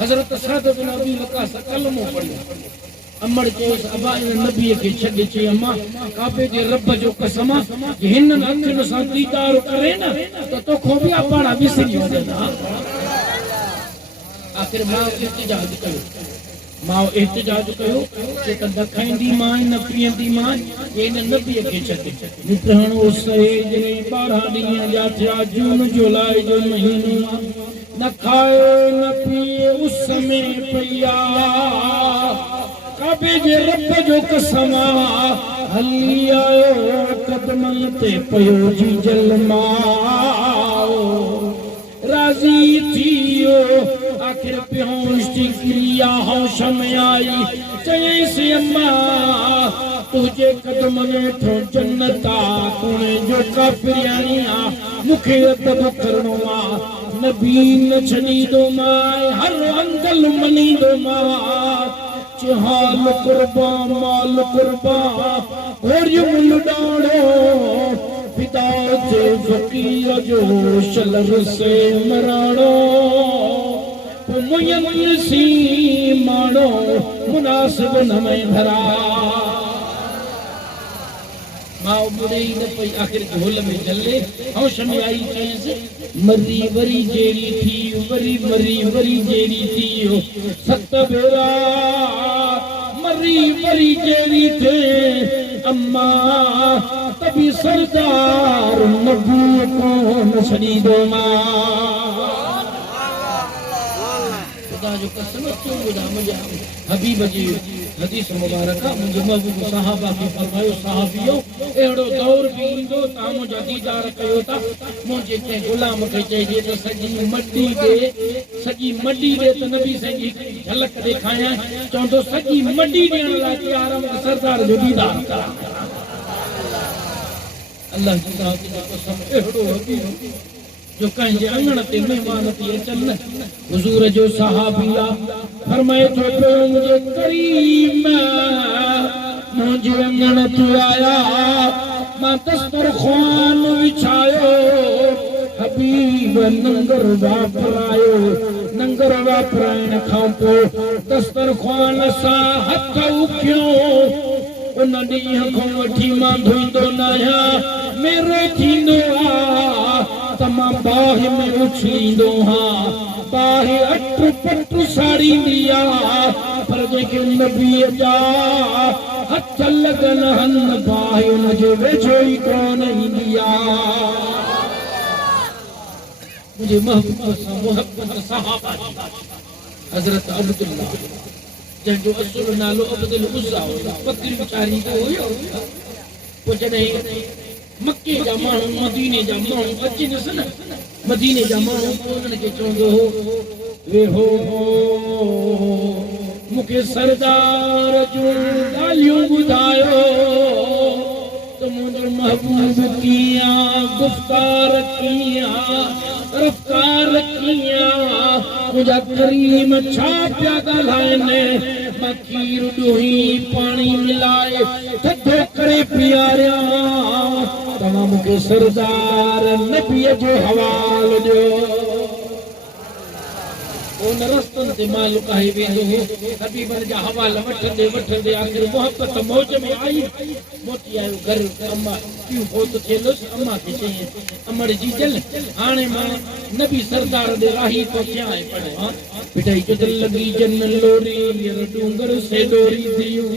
हज़रत सअद बिन अबी वक़ास कलमो पढ़ियो अमड़ चयोसि अबा इन नबीअ खे छॾे चई अम्मा काबे जे रब जो कसम आहे हिन अखियुनि सां दीदार करे न त तोखो बि पाण विसरी वञंदा आख़िर मां इhtजाज कयो मां एहतजाज कयो कि त न खाईंदी मां न पीअंदी मां इन नबीअ खे छॾे निकिरणो सहे जॾहिं 12 ॾींहं जा थिया जून जुलाई जो महीनो न खाए न पिए उस में पिया काबे जे रब जो कसम हली आयो कदमनि ते पियो जी जलमाओ राज़ी थियो आखिर बेहोश थी क्रिया होश में आई चयईसि अम्मा तुझे कदम वेठो जन्नता कोने जो काफिरियानी आ मूंखे अदब करणो आ नबी न छॾींदो मां हर अंगल मञींदो मां हाल कुर्बा माल कुर्बा घोड़ियूं लुॾाणो पिता जे फ़क़ीर जो शलर से मराणो मुयसी माणो मुनासिब न में धरा मां बुढ़ी न पई आखिर झोल में जले होश में आई चयसि मरी वरी जेड़ी थी वरी मरी वरी जेड़ी थी 7 भेरा मरी वरी जेड़ी थे अम्मा तभी सरदार नबी को न छॾींदो मां खुदा जो कसम क्यों ॿुधा मुंहिंजा हबीब जी हदीस मुबारक मुंहिंजे महबूब सहाबा खे फरमायो सहाबियो अहिड़ो दौर बि ईंदो तव्हां मुंहिंजा दीदार कयो था मुंहिंजे कंहिं गुलाम खे चइजे त सॼी मडी ॾे त नबी साईं जी झलक ॾेखारियां चवंदो सॼी मडी ॾियण लाइ तयार सरदार जो दीदार करां अल्लाह जी कसम अहिड़ो हबीब जो कंहिंजे अंगण ते महिमान थी अचनि हुज़ूर जो सहाबी आहे फरमाए थो पियो मुंहिंजे करीम मुंहिंजे अंगण ते आया मां दस्तरख़्वान विछायो हबीब नंगर वापराइण खां पोइ दस्तरख़्वान सां हथ उखियो उन ॾींहं खां वठी मां धोईंदो न आहियां मेरो थींदो आहे त मां बाहि में उछलींदो हां बाहि अट पट साड़ींदी आहे पर जेके नबीअ जा हथ लॻल हन बाहि उनजे वेझो ई कोन ईंदी आहे मुंहिंजे महबूब सां मुहबत सहाबा जी हज़रत अब्दुल्लाह जंहिंजो असुल नालो अब्दुल उज़्ज़ा हुयो बकरियूं चारींदो हुयो पोइ जॾहिं मक्के जा माण्हू मदीने जा माण्हू अचनि न मदीने जा माण्हू उन्हनि खे चवंदो हो वेहो मूंखे सरदार जूं ॻाल्हियूं ॿुधायो त मुंहिंजो महबूब कीअं गुफ़्तार कीअं रफ़्तार कीअं मुंहिंजा करीम छा पिया ॻाल्हाइनि मां खीर ॾोही पाणी मिलाए थधो करे पीआरियां तव्हां मूंखे सरदार नबीअ जो हवालो ॾियो उन रस्तनि ते मां लुकाए वेंदो हो हबीबनि जा हवाला वठंदे वठंदे आख़िर मोहबत मौज में आई मोटी आयो घर अम्मा पियो फोत थियलुसि अम्मा खे चई अमड़ जी जल हाणे मां नबी सरदार दे राही तो थियां ऐं पढ़ो पिटाई जो दिल लगी जन लोरी यर डूंगर से डोरी दियूं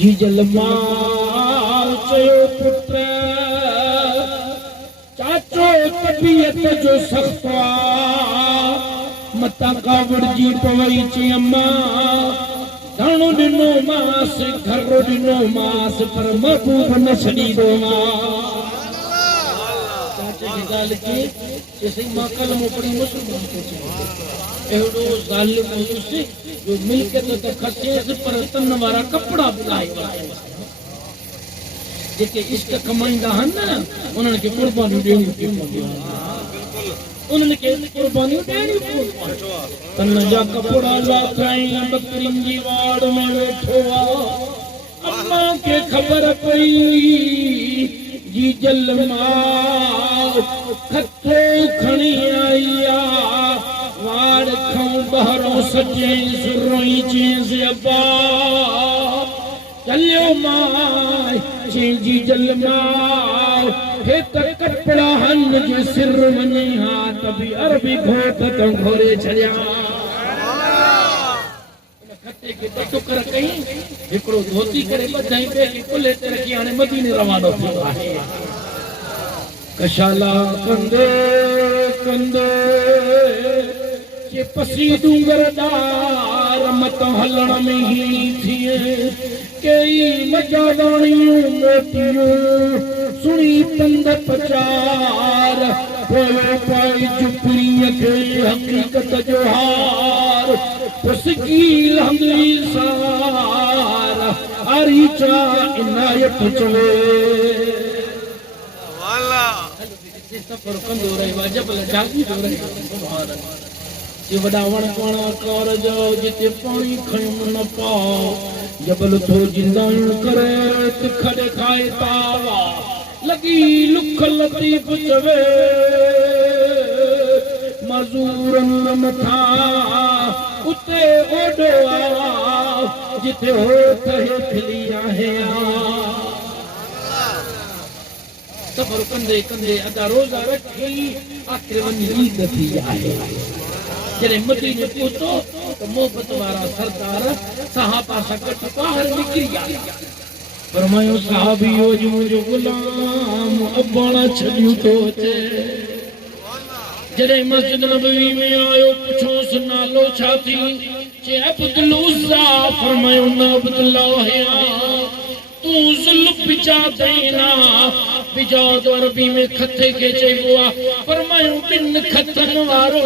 जी जल मां चयो पुट चाचो तबीयत जो सख्त मता कावड़ जी पवई ची अम्मा दाणो ॾिनो मास घरो ॾिनो मास पर महबूब न छॾींदो चाचे जी ॻाल्हि चई मां कलमो पढ़ी मुस्लमान थो थियां अहिड़ो ज़ालिम हुयुसि जो मिल्कियत त खसेसि पर तन वारा कपिड़ा बुलाए जेके इश्क कमाईंदा आहिनि न उन्हनि खे क़ुर्बानियूं ॾियणियूं पवंदियूं उन्हनि खे क़ुर्बानियूं ॾियणियूं पवंदियूं तन जा कपिड़ा लाथाई बकरियुनि जी वाड़ में वेठो आहे अम्मा खे ख़बर पई जी जल मां खतो खणी आई आहे द्वार खां बहरों सजे सुरोई चेंस अब्बा चलियो माय चेंजी जलमाओ हे त कपड़ा हन जे सिर वने हाथ भी अरबी घोट तो घोरे छड़िया खते के टुकर कहीं एकड़ो धोती करे बधाई पे कुले ते रखी हाने मदीने रवानो थियो आहे कशाला कंदे कंदे के पसी डूंगरदार मत हलण में ही थिए कई मजादाणियूं मोटियूं सुनी तंद पचार पोयो पाई चुपड़ीअ खे हकीकत जो हार पुसकी लहंदी सार आरीचा इनायत चवे सफर कंदो रहे वाजब जागी दो रहे सुभान अल्लाह ये वडा वणकणा कर जो जिते पानी खयो न पाओ जबल थो जिंदायूं करे तिखड़े खाए तावा लगी लुख लतीफ चवे मजूरन मथा उते ओडो आ जिते हो कहे खली आहे सफर कंदे कंदे अदा रोजा रखी आखिर वञी ईद थी आहे जॾहिं मदीने पहुतो तो मोहब्बत वारा सरदार सहाबा सां गॾु ॿाहिरि निकिरी आया फरमायो सहाबियो जो मुंहिंजो गुलाम अबाणा छॾियो थो अचे जॾहिं मस्जिद नबवी में आयो पुछोसि नालो छा थी चए अब्दुल उज़्ज़ा फरमायो न अब्दुल्लाह तू ज़ुल्फ़ पिचा देना बिजाद अरबी में खते के चइबो आहे फरमायो बिन खतन वारो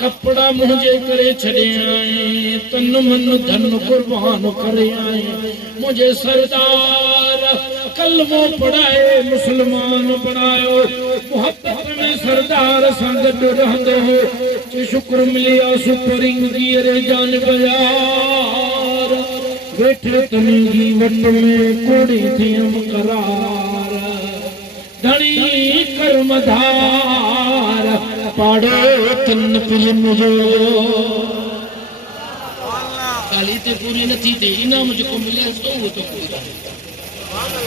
कपड़ा मुझे करे छड़े आए तन मन धन कुर्बान करे आए मुझे सरदार कलमो पढ़ाए मुसलमान बनायो मोहब्बत में सरदार संग रहंदो हो जे शुक्र मिलिया सुपरिंग गिरे जान बजार बैठे तनगी वट में कोड़ी थियम करार धनी कर्मधार पाड़ो तन पिल मुझो काली ते पूरी नथी थे इनाम जेको मिले सो वो तो पूरा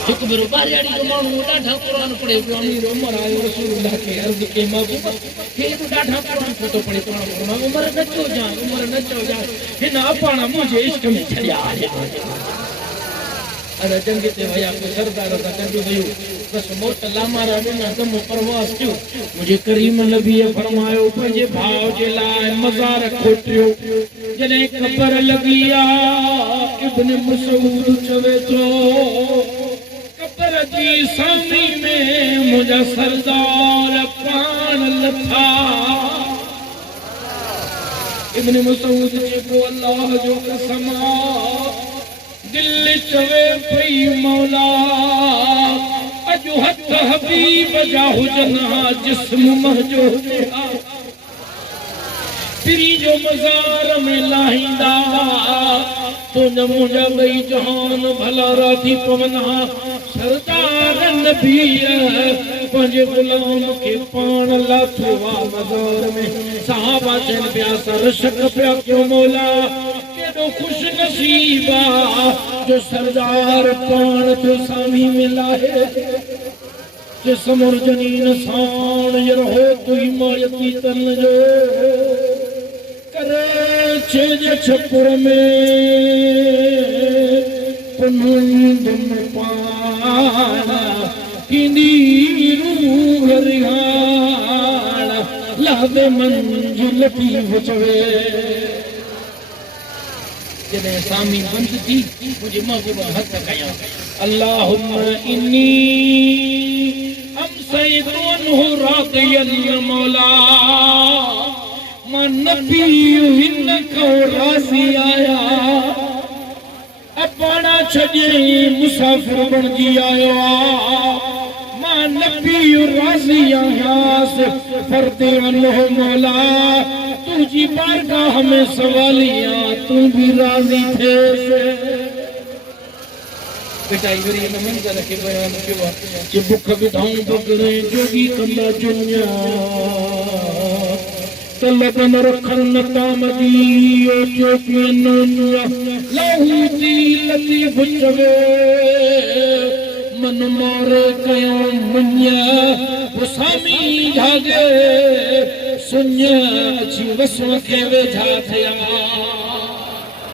हिकु भेरो बारियाड़ी जो माण्हू ॾाढा क़ुरान पढ़े पियो अमीर उमर आयो रसूलुल्लाह खे अर्ज़ कई महबूब खे ॾाढा क़ुरान छो थो पढ़े पाण उमर न चओ जा हिन अपाणा मुंहिंजे इश्क में छॾिया अरे जंग ते वया को सरदार सां गॾु वियो बस मोट लामारा ॾिना दम परवास थियो मुंहिंजे करीम नबीअ फरमायो पंहिंजे भाउ जे लाइ मज़ार खोटियो जॾहिं ख़बर लॻी आहे इब्न मसूद चवे थो कब्र जी सामी में मुझा सरदार पान लथा इब्न मसूद जेको अल्लाह जो कसम दिल चवे पई मौला अजो हथ हबीब जा हुजन जिस्म महजो फिरी जो मज़ार में लाहींदा तो न मुझा बई जहान भला राधी पवना सरदार नबी पंहिंजे गुलाम के पान लाथो मज़ार में सहाबा चन पिया सर शक पिया क्यों मौला केॾो खुश नसीबा जो सरदार पान तो सामी में लाहे जे समर जनीन साण रहो तू हिमायती तन जो छेज छपुर में पनुंद में पाना किंदी रूह रिहान लहबे मंजिल लतीफ चवे जॾहिं सामी बंद थी मुझे महबूबा हथ कया अल्लाहुम्मा इन्नी अमसैतु अन्हु रादियल मौला नबी हिन को राज़ी आया अपना छॾे मुसाफ़िर बणजी आयो मां नबी राज़ी आयास फरते अल्लाह मौला तुझी बारगाह में सवालिया तू भी राज़ी थे बेटा इवरी न मंज़र के बयान कियो कि बुख विधाऊं बगड़े जोगी कंदा जुन्या लगन रखन नकाम दी चोकियन लहू दी लतीफ चवे मन मारे कयो मुन्या उसामी जागे सुन्या अची वसण के वेझा थिया